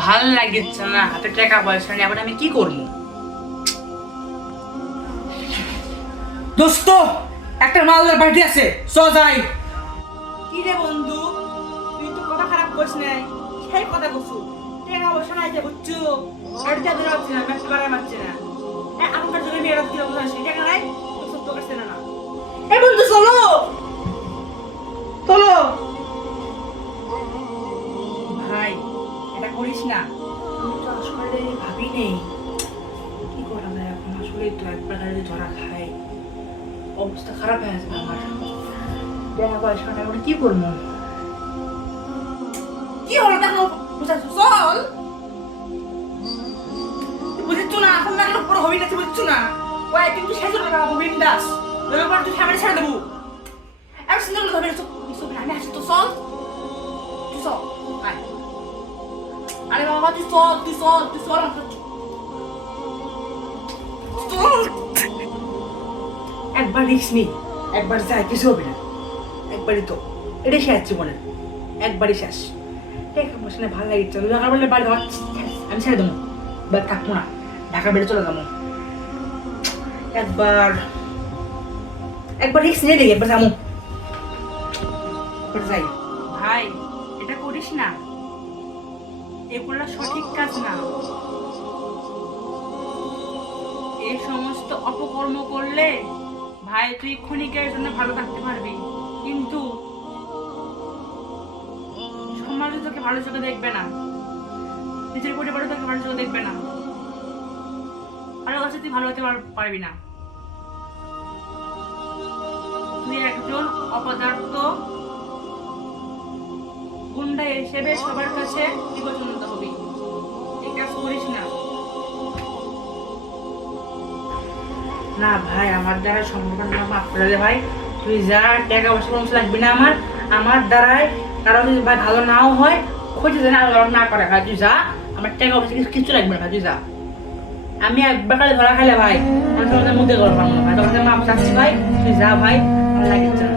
ভাল লাগছে না, হাতে টাকা পয়সা নেই, এখন আমি কি করবো? দোস্ত, একটা মালদার পার্টি আছে, চ যাই। কি রে বন্ধু, তুই তো কথা খারাপ করিস নাই, সেই কথা বলছু। টাকা পয়সা নাই যে বুঝছো, আর যাদের হচ্ছে না, ব্যস্ত করার মারছে না। এখনকার যুগে মেয়েরা কি রকম আছে, টাকা নাই তো সত্য করছে না। এই বন্ধু চলো চলো। ভাই এটা করিস না, আমি তো আসলে ভাবি নেই কি করা যায় এখন। আসলে তো একবার যদি ধরা খাই অবস্থা খারাপ হয়ে যাবে আমার। টাকা পয়সা নাই, এখন কি করবো? কি হলো দেখো, বুঝাচ্ছ চল। বুঝছো না এখন না গেলে পুরো হবি না, বুঝছো না? ওই কিন্তু শেষ হলো না গোবিন্দ দাস, এবার তুই ফ্যামিলি ছেড়ে দেবো। আর সুন্দর হবে না, আমি আসছি তো চল, তুই চল। আরে বাবা তুই চল, তুই চল, তুই চল, চল। একবার রিক্স নি, একবার যাই, কিছু হবে না। একবারই তো, এটাই শেষ জীবনের, একবারই শেষ। টাকা পয়সা নিয়ে ভালো লাগে, চল ঢাকা বললে বাড়ি দেওয়া আমি ছেড়ে দেবো, বাড়ি থাকবো না, ঢাকা বেড়ে চলে যাবো। একবার একবার রিক্স নিয়ে দেখি, একবার যাবো, একবার যাই। ভাই এটা করিস না, এগুলো সঠিক কাজ না। এই সমস্ত অপকর্ম করলে ভাই তুই ক্ষণিকের জন্য ভালো থাকতে পারবি, কিন্তু সমাজ তোকে ভালো চোখে দেখবে না, নিজের পরিবার তোকে ভালো চোখে দেখবে না, ভালো কাছে তুই ভালো হতে পারবি না। তুই একজন অপদার্থ গুন্ডা হিসেবে সবার কাছে বিবেচিত হবি, এই কাজ করিস না। না ভাই, আমার দ্বারা সম্ভব না, মাফ করে দে ভাই। তুই যা, টাকা পয়সা কোনো লাগবে না আমার, আমার দ্বারাই কারণ যদি ভাই ভালো নাও হয়, খোঁজে যেন আলো না করে ভাই। তুই যা, আমার টাকা পয়সা কিছু লাগবে না ভাই, তুই যা। আমি একবার কালে ধরা খাইলে ভাই আমার সঙ্গে মুখে করবো না ভাই, তোমাকে মাপ চাচ্ছি ভাই, তুই যা ভাই, আমার লাগছে না।